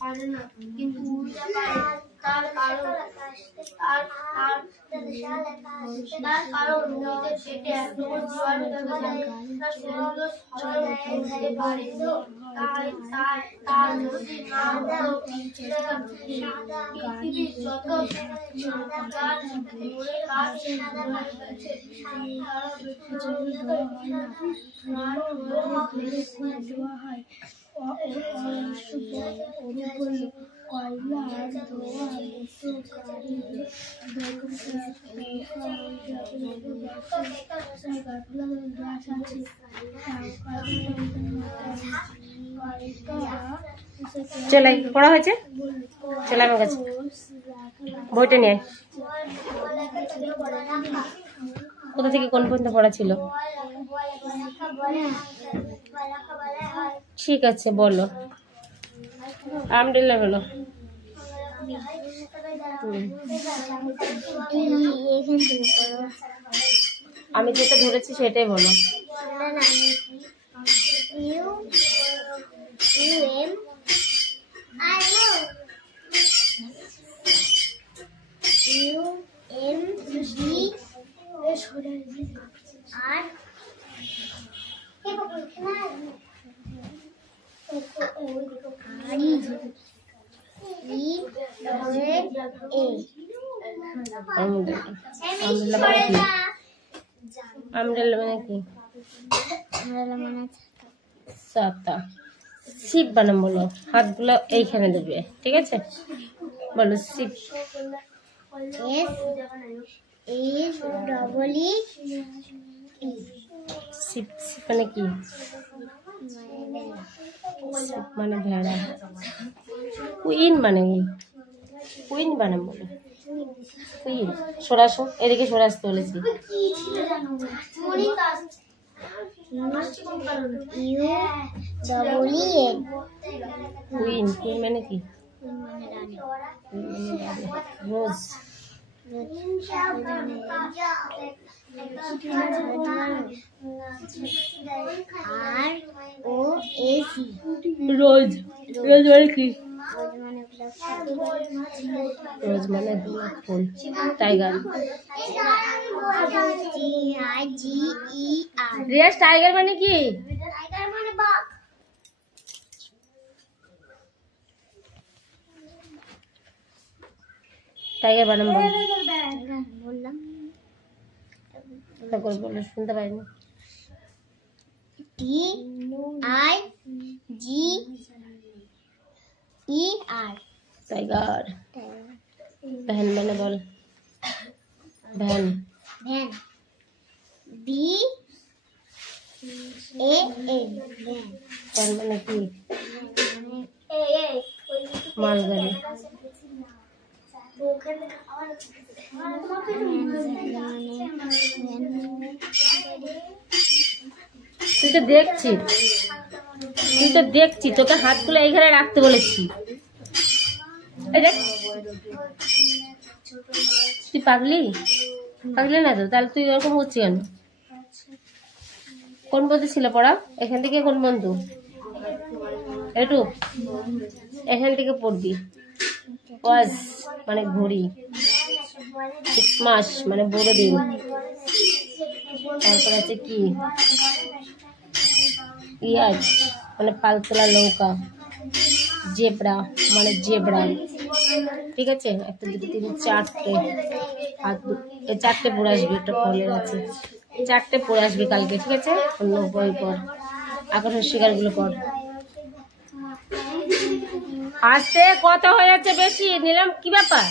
পারে না, কিন্তু উড়তে পারে। তার কারণ উড়তে পেটে এতটুকু জীবাণু থাকে যে তার শরীর সরল হতে পারে। তার যদি না হতো পৃথিবীর যত গাছ মরে গাছ কয়লার ধোয়া গাড়ি চলাই পড়া হয়েছে, চলে আমার কাছে বইটা নিয়ে। কোথা থেকে কোন পর্যন্ত পড়া ছিল? ঠিক আছে বলো, আমডেলা বলো। আমি যেটা ধরেছি সেটাই বলো। আমডেলা মানে কি? ছাতা। শিপ বানাম বলো, হাতগুলো এইখানে দেবে, ঠিক আছে? বলো শিপ। শিপ মানে কি? শিপ মানে ভেড়া। কুইন মানে কি? কুইন বানাম বলো, কুইন। সরাসো, এদিকে সরাসতে বলেছি। কুইন, কুইন মানে কি? রোজ। রোজ, রোজ মানে কি? রোজ মানে ফুল। টাইগার। রিয়াজ টাইগার মানে কি? টাইগার বানাম বললাম, বলো, শুনতে পাইনি। TIGER tiger. ভ্যান মানে বল, ভ্যান। ভ্যান মানে কি? মালগাড়ি। তুই তো দেখছি, তোকে হাতগুলো এইখানে রাখতে বলেছি। তুই পাগলি না তো? তাহলে তুই এরকম হচ্ছি কেন? কোন বন্ধু ছিল পড়া? এখান থেকে কোন বন্ধু? একটু এখান থেকে পড়বি। ওয়াজ মানে ঘড়ি। 6 মাস মানে বড় দিন। তারপর আছে কি? ইয়াজ মানে পালতোলা নৌকা। জেব্রা মানে জেব্রা, ঠিক আছে? 1 2 3 4টে হাত, এই 4টে পড়ে আসবে। একটা ফলের আছে, 4টে পড়ে আসবে কালকে, ঠিক আছে? অন্য বই পর, আকর্ষণ শিকারগুলো পর। আস্তে কত হয়ে যাচ্ছে, বেশি নিলাম, কি ব্যাপার?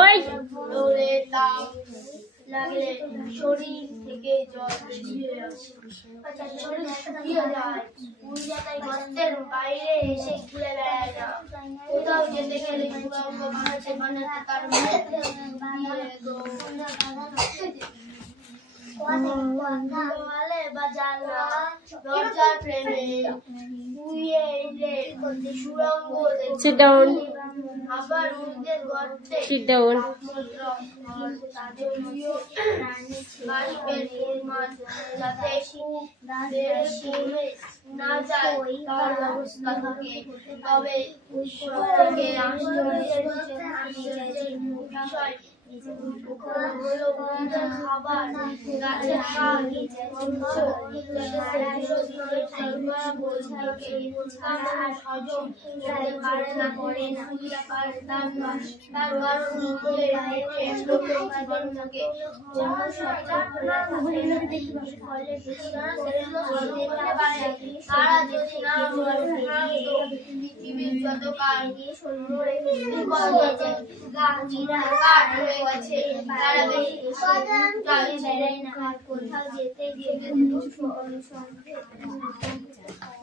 ওই লাগলে শরীর থেকে জল বেরিয়ে আসে, শরীর শুকিয়ে যায়, উল্টাটাই গর্তের বাইরে এসে ঘুরে বেড়ায় না। কোথাও যেতে গেলে সুড়ঙ্গ বানাতে বানাতে তার মধ্যে দরজার প্রেমে সুড়ঙ্গ Sit down. আবার উর্দের গর্তে Sit down. যাতে না যায় তার ব্যবস্থা থাকে। তবে সবথেকে আশ্চর্যের বিষয় হলো উর্দের খাবার, গাছের কাঠ, মাংস, হজম করতে পারে না, তার কারণ উর্দের জীবনটাকে তারা যদি না পৃথিবীর যত কাঠ হয়ে গেছে তারা কোথাও যেতে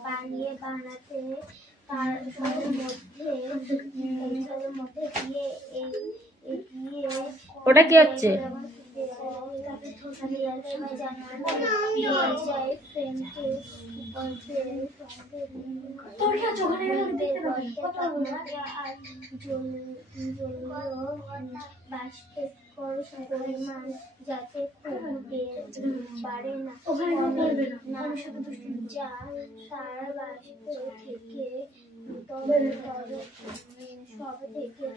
বানিয়ে বানাতে তার মধ্যে দিয়ে ওটা কি হচ্ছে? পরিমাণ যাতে পারে না, যা সারা বাষ্প থেকে সব থেকে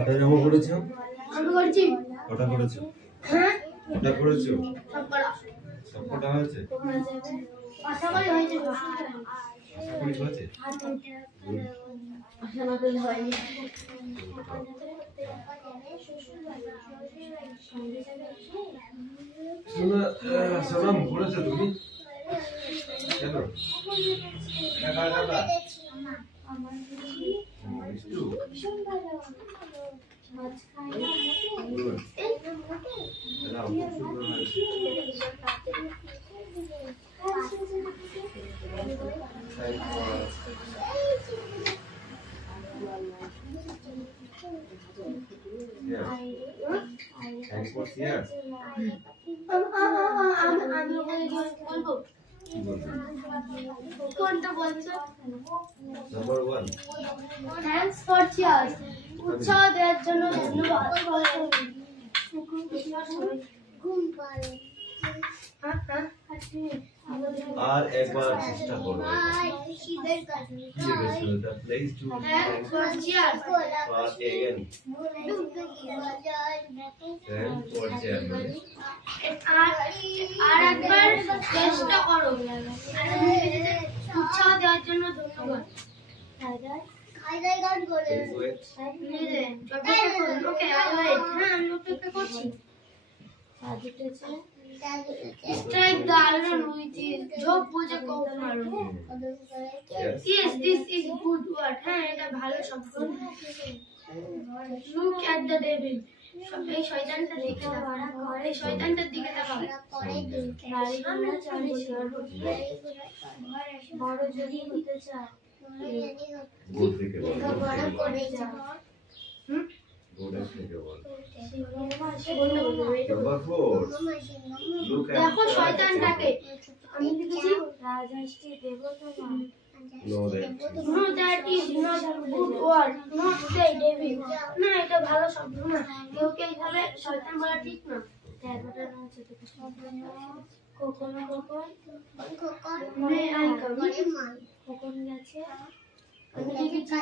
এটা জমা করেছো? আমি করছি। ওটা করেছো? হ্যাঁ ওটা করেছো? সব করা। সবকটা হয়েছে? আশা করি হয়েছে। আশা করি হয়েছে? হয়নি। সোনাম করেছো তুমি? কেন? টাকা টাকা মিষ্টু গুড এটা খুব সুন্দর হয়েছে Thanks for here. আমি বলবো কোনটা বলছো? Number 1. Thanks for cheers. উৎসাহ দেওয়ার জন্য ধন্যবাদ। আর একবার চেষ্টা করো কি লিখেছো the place to thanks for cheers. pass again thank for Germany আর একবার চেষ্টা করো। উৎসাহ দেওয়ার জন্য ধন্যবাদ। please wait ওকে হ্যাঁ আমি অপেক্ষা করছি। Strike the iron with his job বুঝে কখন মারো। Yes, this is good word. হ্যাঁ এটা ভালো শব্দ। Look at the devil. এই শয়তানটা দেখে তাকাও। এই শয়তানটার দিকে তাকাও। বড় যদি হতে চায় good থেকে বল বড় করে যাও good থেকে বল কোনটা বলবো? number 4 look at দেখো শয়তানটাকে। আমি লিখেছি রাজহাঁসটি দেবতা না no that No, that is not good word. Not say devil. না এটা ভালো শব্দ না। কেউ এইভাবে শয়তান বলা ঠিক না। দেবতা না ছোট কখনো May I come? কখন গেছে আমি লিখেছি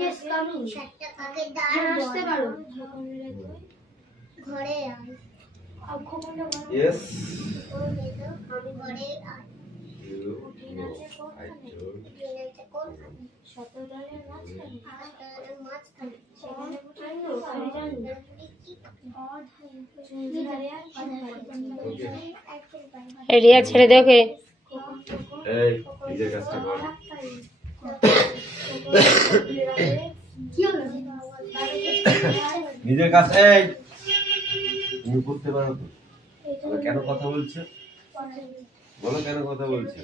yes coming. হ্যাঁ, আসতে পারো। ঘরে yes ঘরে you go I told শতদলের মাঝখানে রিয়া ছেড়ে দেখে এই নিজের কাজটা কর কি হলো? নিজের কাজ এই তুমি করতে পারো তো তাহলে কেন কথা বলছো বলো কেন কথা বলছো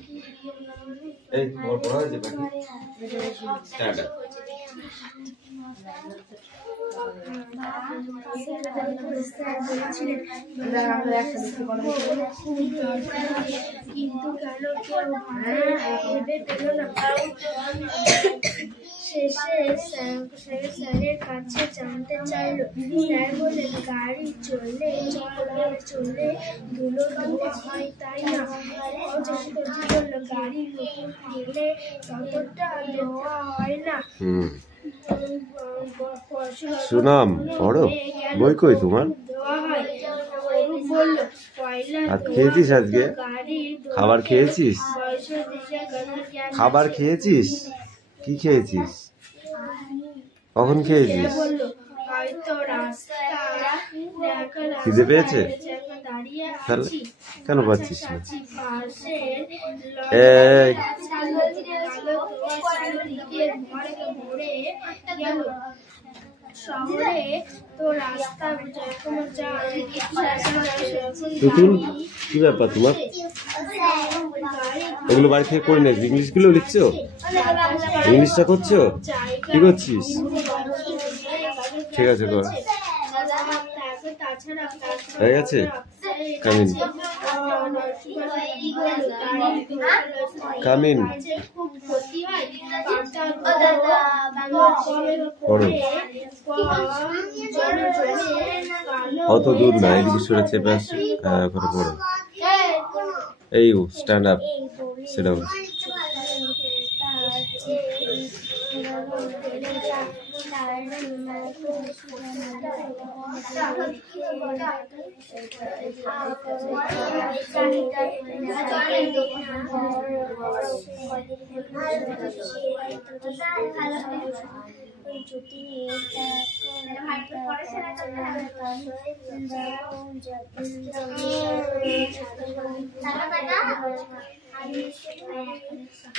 এই তোমার পড়া হয়েছে বাকি স্টার্ট কিন্তু কেন কেউ ভেবে পেল না শেষে স্যারের কাছে জানতে চাইলো স্যার বললেন গাড়ি চলে ধুলো ধোয়া হয় তাই না অজস্রজি বলল গাড়ি নতুন গেলে ততটা ধোয়া হয় না সুনাম পড়ো বই কই তোমার ধোয়া হয় অরূপ বলল কয়লা আর খেয়েছিস আজকে গাড়ি খাবার খেয়েছিস? বয়সের দিশে কথা জ্ঞান খাবার খেয়েছিস? কি খেয়েছিস? কখন খেয়েছিস? বলল হয়তো রাস্তা খিদে পেয়েছে? এখন দাঁড়িয়ে তাহলে আছি কেন পাচ্ছিস না? পাশে এই ভরে গেল শহরে তো রাস্তা এখনো তুতুল, কি ব্যাপার তোমার? এগুলো বাড়ি থেকে করে নিয়েছি। ইংলিশ গুলো লিখছো? ইংলিশটা করছো? কি করছিস? ঠিক আছে, কর। হয়ে গেছে? কামিন কামিন করো। অত দূর না, এদিকে সরে চেপে আসছে। হ্যাঁ, ওখানে পড়ো। এই স্ট্যান্ড আপ, সিট ডাউন।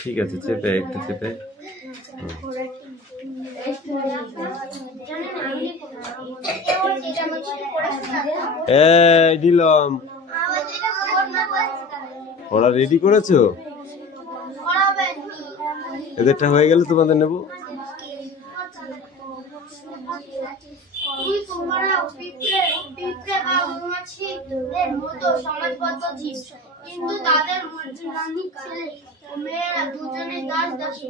ঠিক আছে, চেপে একটু চেপে। দিলাম। ওরা রেডি করেছো? এদেরটা হয়ে গেলে তোমাদের নেব। কিন্তু তাদের ছেলে মেয়েরা দুজনে দাস দাসী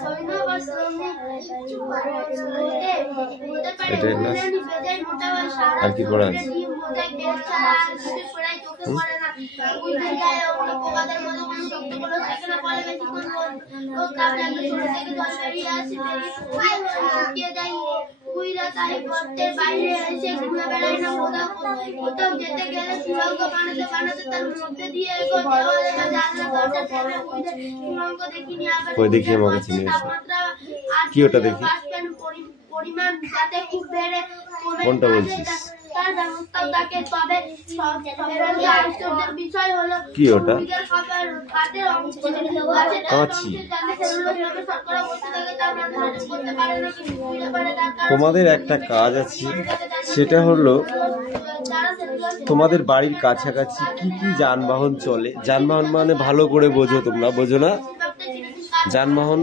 সৈন্য বা শ্রমিক আর কি পড়া আছে? বাইরে এসে ঘুরে বেড়ায় না, কোথাও যেতে গেলে সুরঙ্গ বানাতে বানাতে তার মধ্যে দিয়ে দেখি আমাকে চিনি কি ওটা দেখি। পরিমাণ যাতে খুব বেড়ে কোনটা বলছিস? কি ওটা? কাঁচি। তোমাদের একটা কাজ আছে, সেটা হলো তোমাদের বাড়ির কাছাকাছি কি কি যানবাহন চলে। যানবাহন মানে ভালো করে বোঝো, তোমরা বোঝো না? যানবাহন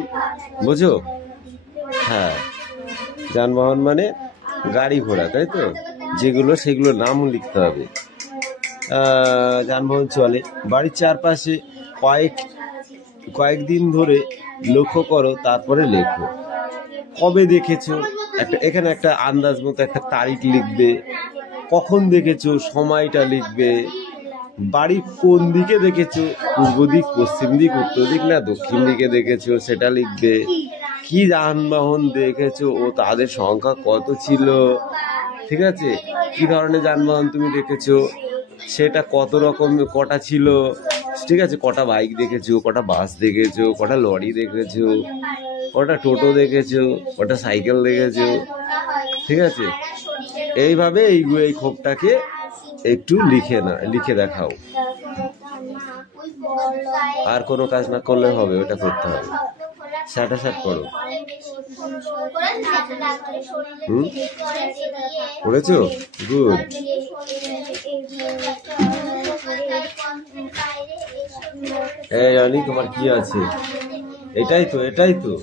বোঝো? হ্যাঁ, যানবাহন মানে গাড়ি ঘোড়া, তাই তো? যেগুলো সেগুলো নাম লিখতে হবে। যানবাহন চলে বাড়ির চারপাশে কয়েকদিন ধরে লক্ষ্য করো, তারপরে লেখো। কবে দেখেছো এখানে একটা আন্দাজ মতো একটা তারিখ লিখবে, কখন দেখেছো সময়টা লিখবে, বাড়ি কোন দিকে দেখেছো, পূর্ব দিক, পশ্চিম দিক, উত্তর দিক না দক্ষিণ দিকে দেখেছো সেটা লিখবে। কি যানবাহন দেখেছো ও তাদের সংখ্যা কত ছিল, ঠিক আছে? কি ধরনের যানবাহন তুমি দেখেছো, সেটা কত রকম, কটা ছিল, ঠিক আছে? কটা বাইক দেখেছো, কটা বাস দেখেছো, কটা লরি দেখেছো, কটা টোটো দেখেছো, কটা সাইকেল দেখেছো, ঠিক আছে? এইভাবে এই ক্ষোভটাকে একটু লিখে দেখাও। আর কোনো কাজ না করলে হবে, ওটা করতে হবে। স্যাট করো। করেছো? গুড। এই রানী, তোমার কি আছে? এটাই তো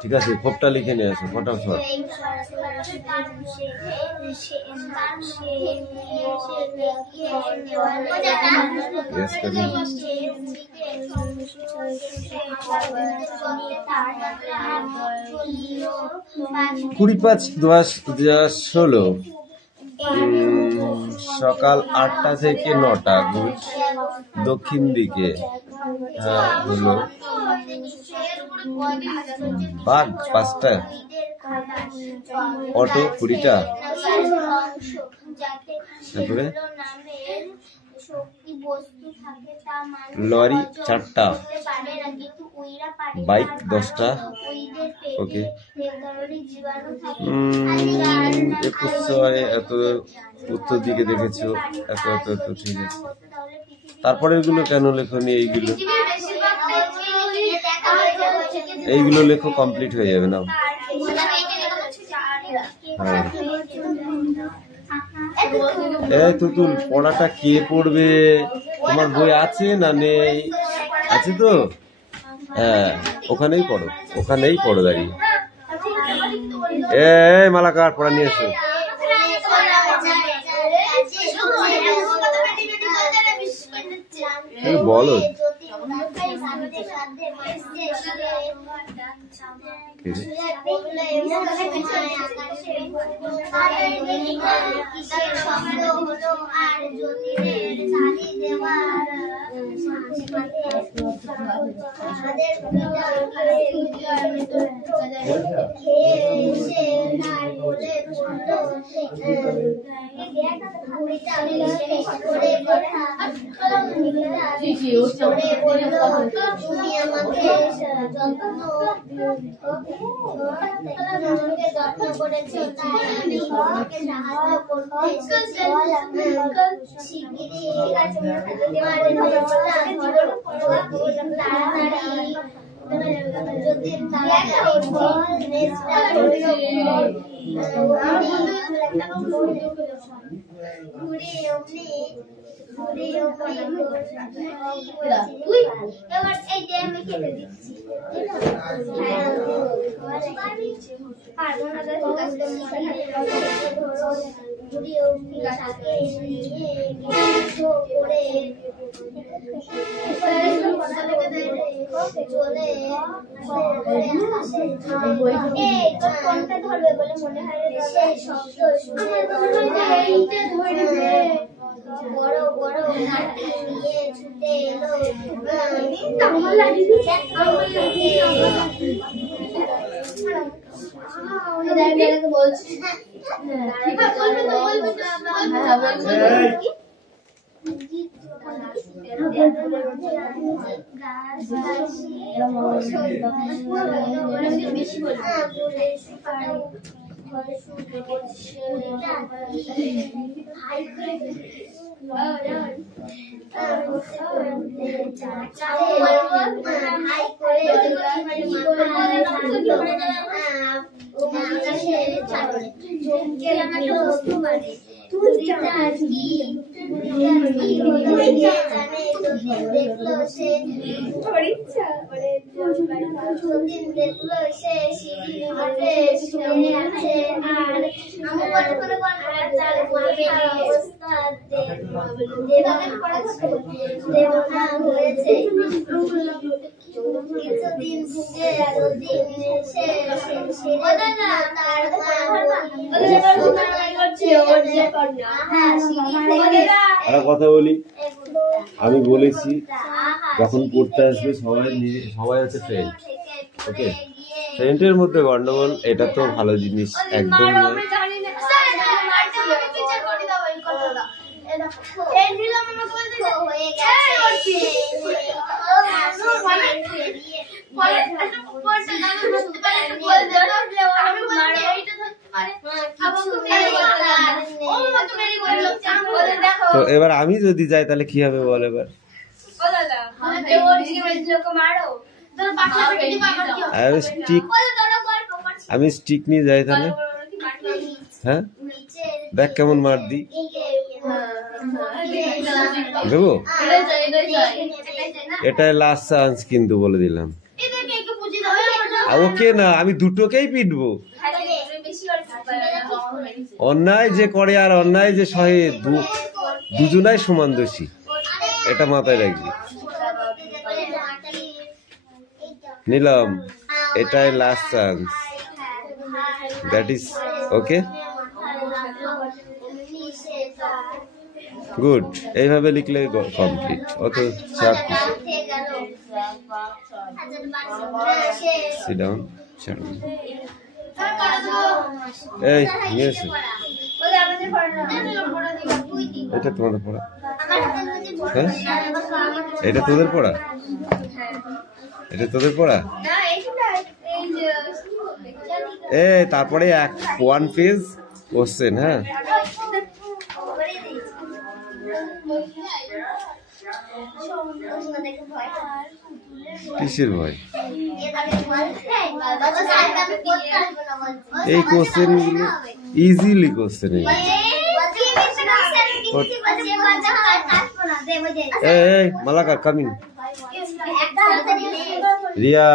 ঠিক আছে। ক্ষোভটা লিখে নিয়ে আসো ফটাফট। কুড়ি 5/10/2016 সকাল 8টা থেকে 9টা গুড দক্ষিণ দিকে। হ্যাঁ, হলো বাঘ 5টা, অটো 20টা, তারপরে শক্তি বস্তু থাকে তা মানুষ লরি 4টা, করতে পারে না, কিন্তু উইরা পারে। বাইক তার 10টা। কারণ উইদের পেটে ওকে, ধরনের জীবাণু থাকে। একুশ ছয় এত উত্তর দিকে দেখেছো, এত এত এত ঠিক আছে। তারপরে এগুলো কেন লেখনি? এইগুলো লেখো, কমপ্লিট হয়ে যাবে না? হ্যাঁ। এই তুতুল, পড়াটা কে পড়বে? তোমার বই আছে না নেই? আছে তো? হ্যাঁ, ওখানেই পড়ো, ওখানেই পড়ো দাঁড়িয়ে। এই মালাকার, পড়া নিয়ে এসো। বলো তুমি আমাকে যত্ন করেছো, তাই আমি তোমাকে সাহায্য করতে শিগগিরই যদি এবার এই যে আমি কেটে দিচ্ছি। কোনটা ধরবে বলে মনে হয় বড় বড় লাঠি নিয়ে ছুটে এলো। বলছি কথা বলি, আমি বলেছি যখন পড়তে আসবে সবাই আছে ফ্রেন্ড। ওকে, ফ্রেন্ডের মধ্যে গন্ডগোল, এটা তো ভালো জিনিস একদম নয়। তো এবার আমি যদি যাই তাহলে কি হবে বল? এবার আমি স্টিক নিয়ে যাই তাহলে, হ্যাঁ দেখ কেমন মার দি দেবো। এটাই লাস্ট চান্স কিন্তু বলে দিলাম। ওকে না, আমি দুটোকেই পিটবো। অন্যায় যে করে আর অন্যায় যে সহে, দুজনাই সমান দোষী, এটা মাথায় রাখবি। নিলাম, এটাই last chance, that is okay. Good, এইভাবে লিখলে কমপ্লিট, অত চাপ। সিট ডাউন, এই নিয়ে এসো, এটা তোমাদের পড়া। হ্যাঁ এটা তোদের পড়া, এটা তোদের পড়া। তারপরে ওয়ান পেজ কোশ্চেন। হ্যাঁ কিসের ভয়? এই কোশ্চেন গুলো ইজিলি কোশ্চেন। মালাকা কামিং। রিয়া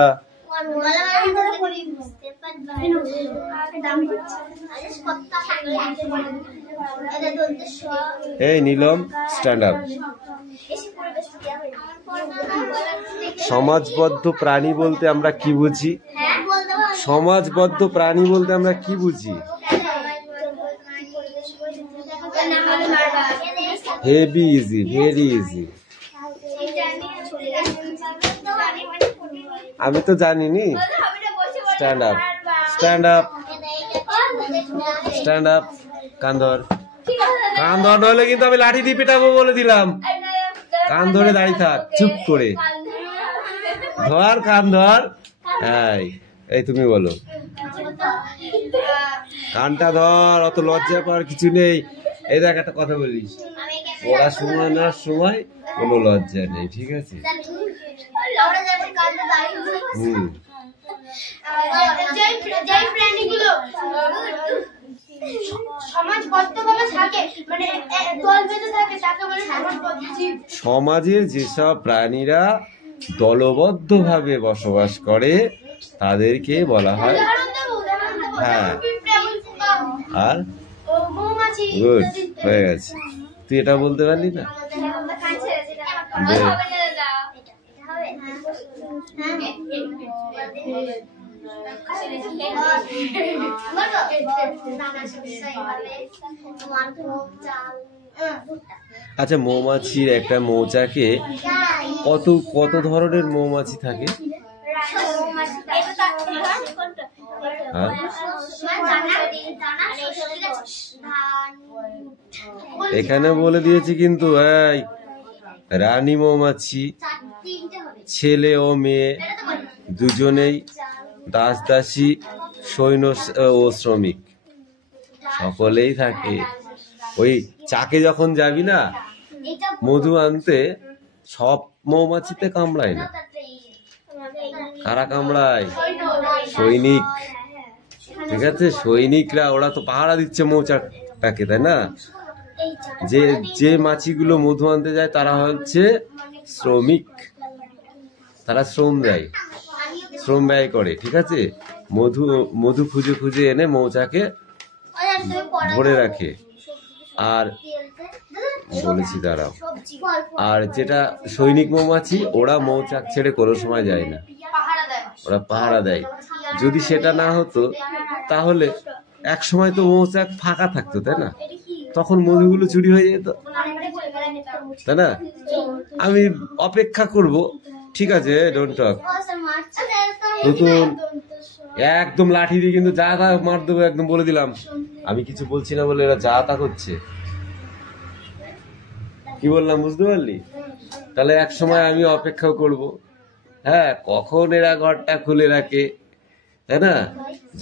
এই নীলম স্ট্যান্ড আপ। সমাজবদ্ধ প্রাণী বলতে আমরা কি বুঝি? সমাজবদ্ধ প্রাণী বলতে আমরা কি বুঝি? Heavy easy, very easy. আমি তো জানিনি। Stand up, stand up, stand up. কান ধর, কান ধর, নইলে কিন্তু আমি লাঠি দিয়ে পেটাবো বলে দিলাম। কান ধরে দাঁড়িয়ে থাক চুপ করে। ধর কান ধর। এই তুমি বলো। কানটা ধর, অত লজ্জা পাওয়ার কিছু নেই। এই দেখ একটা কথা বলিস, পড়াশোনার সময় কোনো লজ্জা নেই, ঠিক আছে? সমাজের যেসব প্রাণীরা দলবদ্ধভাবে বসবাস করে তাদেরকে বলা হয়। হ্যাঁ আর গুড, হয়ে গেছে। তুই এটা বলতে পারলি না? আচ্ছা, মৌমাছির একটা মৌচাকে কত কত ধরনের মৌমাছি থাকে? এখানে বলে দিয়েছি কিন্তু, রানী মৌমাছি ছেলে ও মেয়ে দুজনেই, দাস দাসী, সৈন্য ও শ্রমিক সকলেই থাকে। ওই চাকে যখন যাবি না মধু আনতে, সব মৌমাছিতে কামড়ায় না। কারা কামড়ায়? সৈনিক, ঠিক আছে? সৈনিকরা, ওরা তো পাহারা দিচ্ছে মৌচাকটাকে, তাই না? যে যে মাছিগুলো মধু আনতে যায় তারা হচ্ছে শ্রমিক, তারা শ্রম দেয়, শ্রম ব্যয় করে, ঠিক আছে? মধু খুঁজে খুঁজে এনে মৌচাকে ভরে রাখে। আর বলেছি দাঁড়াও, আর যেটা সৈনিক মৌমাছি, ওরা মৌচাক ছেড়ে কোনো সময় যায় না, ওরা পাহারা দেয়। যদি সেটা না হতো তাহলে এক সময় তো মৌচাক ফাঁকা থাকতো, তাই না? তখন মধুগুলো চুরি হয়ে যেত, তাই না? আমি অপেক্ষা করব, ঠিক আছে? Don't talk. নতুন একদম লাঠি দিয়ে কিন্তু যা তা মার দেবো, একদম বলে দিলাম। আমি কিছু বলছি না বলে এরা যা তা করছে। কি বললাম বুঝতে পারলি? তাহলে এক সময় আমি অপেক্ষা করব, হ্যাঁ, কখন এরা ঘরটা খুলে রাখে, তাই না?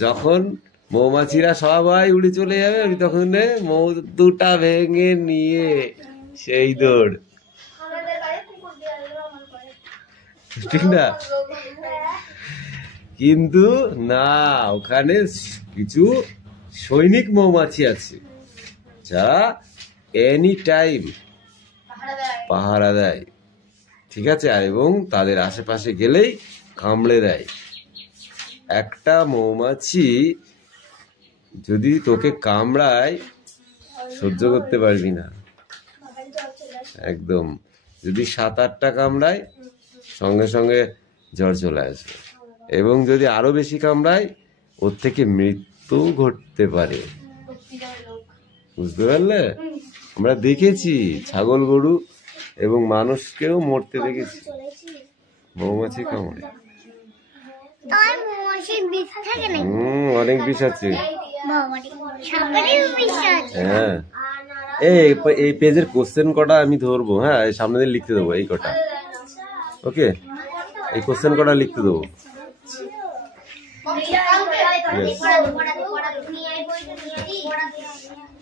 যখন মৌমাছিরা সবাই উড়ে চলে যাবে, আমি তখন মৌ দুটা ভেঙে নিয়ে সেই দৌড়, ঠিক না? কিন্তু না, ওখানে কিছু সৈনিক মৌমাছি আছে যারা এনি টাইম পাহারা দেয়, ঠিক আছে? এবং তাদের আশেপাশে গেলেই কামড়ে দেয়। একটা মৌমাছি যদি তোকে কামড়ায় সহ্য করতে পারবি না একদম। যদি 7-8টা কামড়ায় সঙ্গে সঙ্গে জ্বর চলে আসবে, এবং যদি আরো বেশি কামড়ায় ওর থেকে মৃত্যু ঘটতে পারে, বুঝতে পারলে? আমরা দেখেছি ছাগল, গরু এবং মানুষকেও মরতে দেখেছি মৌমাছি কামড়ে। অনেক বিষ আছে, হ্যাঁ। এই পেজের কোশ্চেন কটা আমি ধরবো, হ্যাঁ সামনে দিয়ে লিখতে দেবো এই কটা। ওকে, এই কোশ্চেন কটা লিখতে দেবো।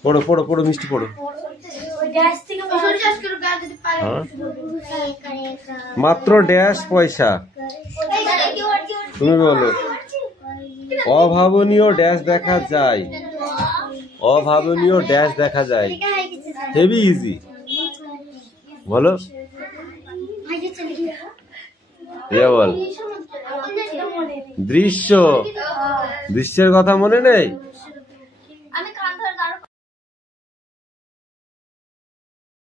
পড়ো পড়ো পড়ো মিষ্টি পড়ো। মাত্র ড্যাশ পয়সা, তুমি বলো। অভাবনীয় ড্যাশ দেখা যায়, অভাবনীয় ড্যাশ দেখা যায়। হেভি ইজি, বলো বল। দৃশ্য, দৃশ্যের কথা মনে নেই?